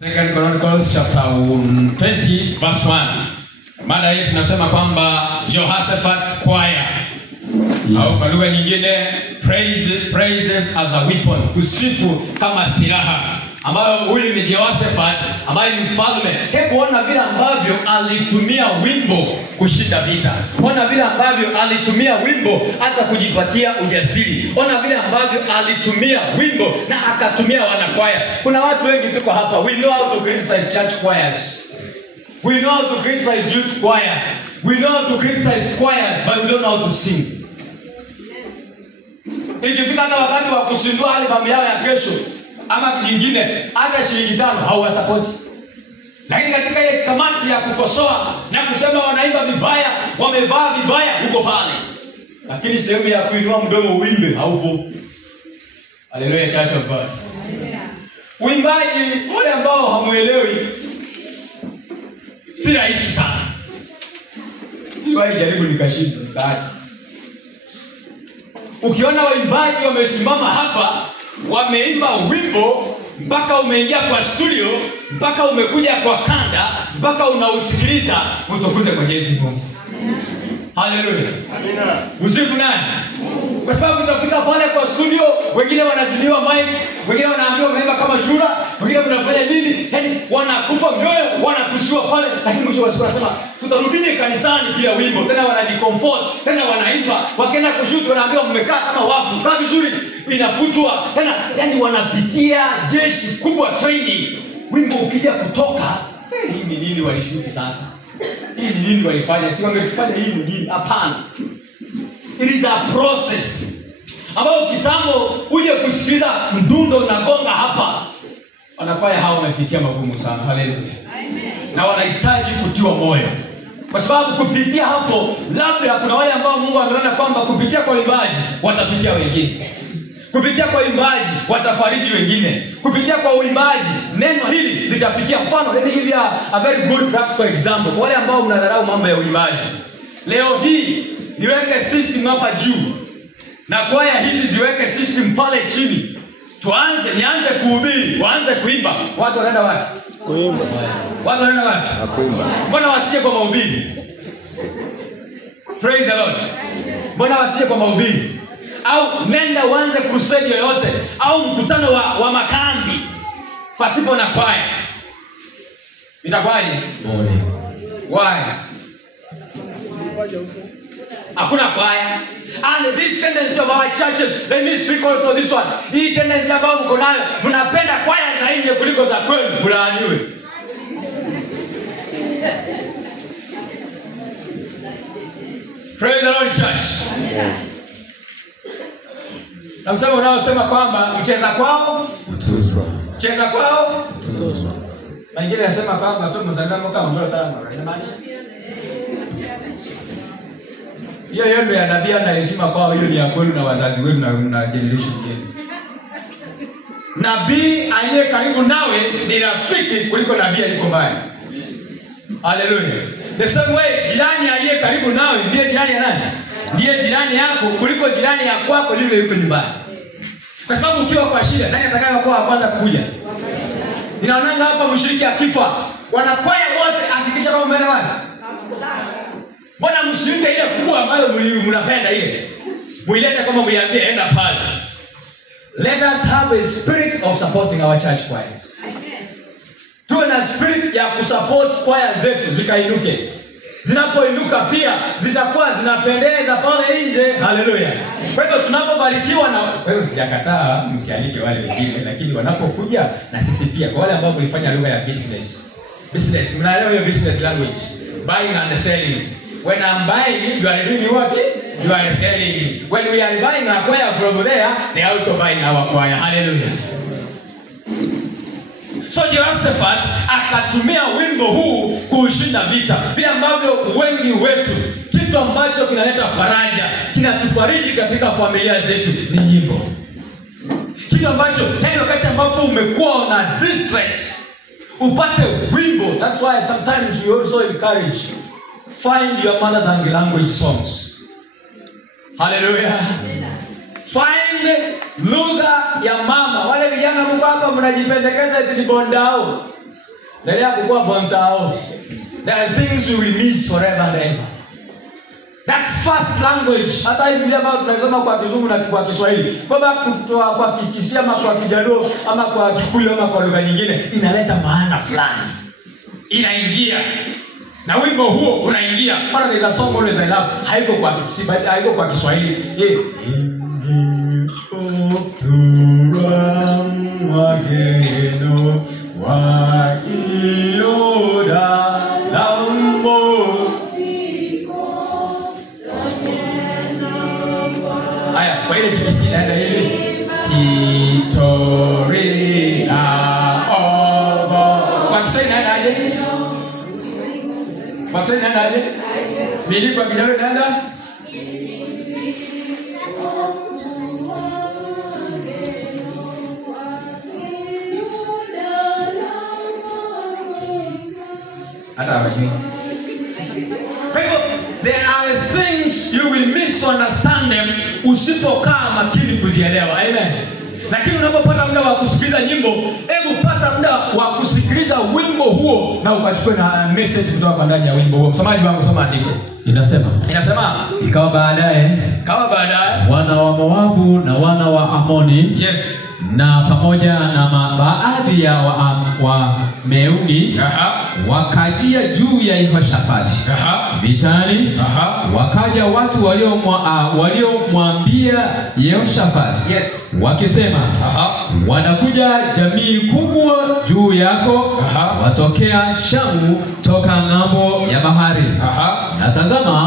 Second Chronicles chapter 20 verse 1. Mada hii tunasema kwamba Jehoshaphat's choir. Au kwa lugha nyingine praises as a weapon, kusifu kama silaha. Ambayo huyu ni Jehoshaphat ambaye ni mfalme. Hebu ona vile ambavyo alitumia wimbo kushinda vita. Ona vile ambavyo alitumia wimbo hata kujipatia ujasiri. Ona vile ambavyo alitumia wimbo na akatumia wanakwaya. Kuna watu wengi tuko hapa, we know how to criticize church choirs. We know how to criticize youth choir. We know how to criticize choirs, but we don't know how to sing. Ikifika hata wakati wa kusindua album yao ya kesho ama nyingine, hata shilingi 5 hawasapoti. Lakini katika ile kamati ya kukosoa na kusema wanaimba vibaya, wamevaa vibaya, huko pale. Lakini sehemu ya kuinua mdomo uimbe haupo. Hallelujah, Church of God. Uimbaji wale ambao hamuelewi si rahisi sana. Iwahi jaribu nikashindwa nikaacha. Ukiona waimbaji wamesimama hapa, wameimba wimbo mpaka umeingia kwa studio, mpaka umekuja kwa kanda, mpaka unausikiliza, utukuze Mwenyezi Mungu. Hallelujah. Amina. Usifu nani? Kwa sababu utafika pale kwa studio, wengine wanaziliwa mic, wengine wanaambiwa mnaimba kama chura, wengine mnafanya nini? Yaani wanakufa mioyo, wanatushiwa pale, lakini mwisho wa siku wanasema tutarudie kanisani bila wimbo. Tena wanajicomfort, tena wanaimba, wakienda kushoot wanaambiwa mmekaa kama wafu. Kaa vizuri, inafutwa. Tena yani wanapitia jeshi kubwa training. Wimbo ukija kutoka, hii ni nini walishuti sasa? Hii ni nini walifanya? Si wangefanya hii ni nini? Hapana. It is a process. Ambao kitambo uje kusikiliza mdundo na gonga hapa, wanakwaya hao wamepitia magumu sana. Hallelujah. Amen. Na wanahitaji kutiwa moyo. Kwa sababu kupitia hapo, labda kuna wale ambao Mungu ameona kwamba kupitia kwa uimbaji watafikia wengine. Kupitia kwa uimbaji watafariji wengine. Kupitia kwa uimbaji neno hili litafikia. Mfano, let me give you a very good practical example. Wale ambao mnadharau mambo ya uimbaji, leo hii niweke system hapa juu na kwaya hizi ziweke system pale chini. Nianze kuhubiri, waanze kuimba. Watu wanaenda wapi? Kuimba. Watu wanaenda wapi? Kuimba. Mbona wasije kwa mahubiri? Praise the Lord. Mbona wasije kwa mahubiri? Au nenda uanze crusade yoyote au mkutano wa makambi pasipo na kwaya. Itakuwaje? Why? Hakuna kwaya. And this tendency of our churches, let me speak also this one. Hii tendency ambayo mko nayo, mnapenda kwaya za nje kuliko za kwenu, mlaaniwe. Praise the Lord, church. Yeah. Na msemo unaosema kwamba mcheza kwao utuzwa. Mcheza kwao utuzwa. Na ingine nasema kwamba tu mzangamo kama mbona tano, unamaanisha? Hiyo ndio ya nabii na heshima kwao, hiyo ni ya kwenu na wazazi wenu na generation yenu. Nabii aliye karibu nawe ni rafiki kuliko nabii aliyeko mbali. Hallelujah. The same way jirani aliye karibu nawe ndiye jirani ya nani? Ndiye jirani yako kuliko jirani ya kwako yule yuko nyumbani. Kwa sababu ukiwa kwa shida, nani atakayeokuwa wa kwanza kuja? Ninaonanga hapa mshiriki akifa, wanakwaya wote hakikisha kama umeenda wapi? Mbona mshiriki ile kubwa ambayo mnapenda ile? Muilete kama muiambie enda pale. Let us have a spirit of supporting our church choirs. Amen. Tuwe na spirit ya kusupport choir zetu zikainuke. Zinapoinuka pia zitakuwa zinapendeza pale nje. Hallelujah. Kwa hivyo tunapobarikiwa na wewe, sijakataa msialike wale wengine, lakini wanapokuja na sisi pia, kwa wale ambao kulifanya lugha ya business, mnaelewa hiyo business language, buying and selling. When I'm buying, you are doing what? You are selling. When we are buying a choir from there, they are also buying our choir. Hallelujah. So Jehoshaphat akatumia wimbo huu kushinda vita. Vile ambavyo wengi wetu, kitu ambacho kinaleta faraja, kinatufariji katika familia zetu ni nyimbo. Kitu ambacho wakati ambapo umekuwa na distress, upate wimbo. That's why sometimes we also encourage, find your mother tongue language songs. Hallelujah. Find lugha ya mama. Wale vijana mko hapa mnajipendekeza eti ni bondao. Endelea kukua kwa mtao. There are things you will miss forever and ever. That first language, hata hivi vile ambavyo tunasoma kwa Kizungu na kwa Kiswahili, kwamba kutoa kwa Kikisia ama kwa Kijaluo ama kwa Kikuyu ama kwa lugha nyingine, inaleta maana fulani. Inaingia. Na wimbo huo unaingia. Mfano there is a song always I love. Haiko kwa Kikisia, haiko kwa Kiswahili. Wageno wakioda lambo. Aya, kwa ile Kikisia naenda hivi. Titoria obo. Kwa Kiswahili naenda aje? Kwa Kiswahili naenda aje? Bili kwa Kijaluo naenda? There are things you will miss to understand them usipokaa makini kuzielewa. Amen. Lakini unapopata muda wa kusikiliza nyimbo, hebu pata muda wa kusikiliza wimbo huo na ukachukue na message kutoka ndani ya wimbo huo. Msomaji wangu soma andiko. Inasema ikawa baadaye wana wa Moabu na wana wa Amoni, yes, na pamoja na baadhi ya wa Meuni, wakajia juu ya Yehoshafati vitani. Wakaja watu waliomwambia Yehoshafati, yes, wakisema, wanakuja jamii kubwa juu yako, watokea Shamu toka ng'ambo ya bahari. Na tazama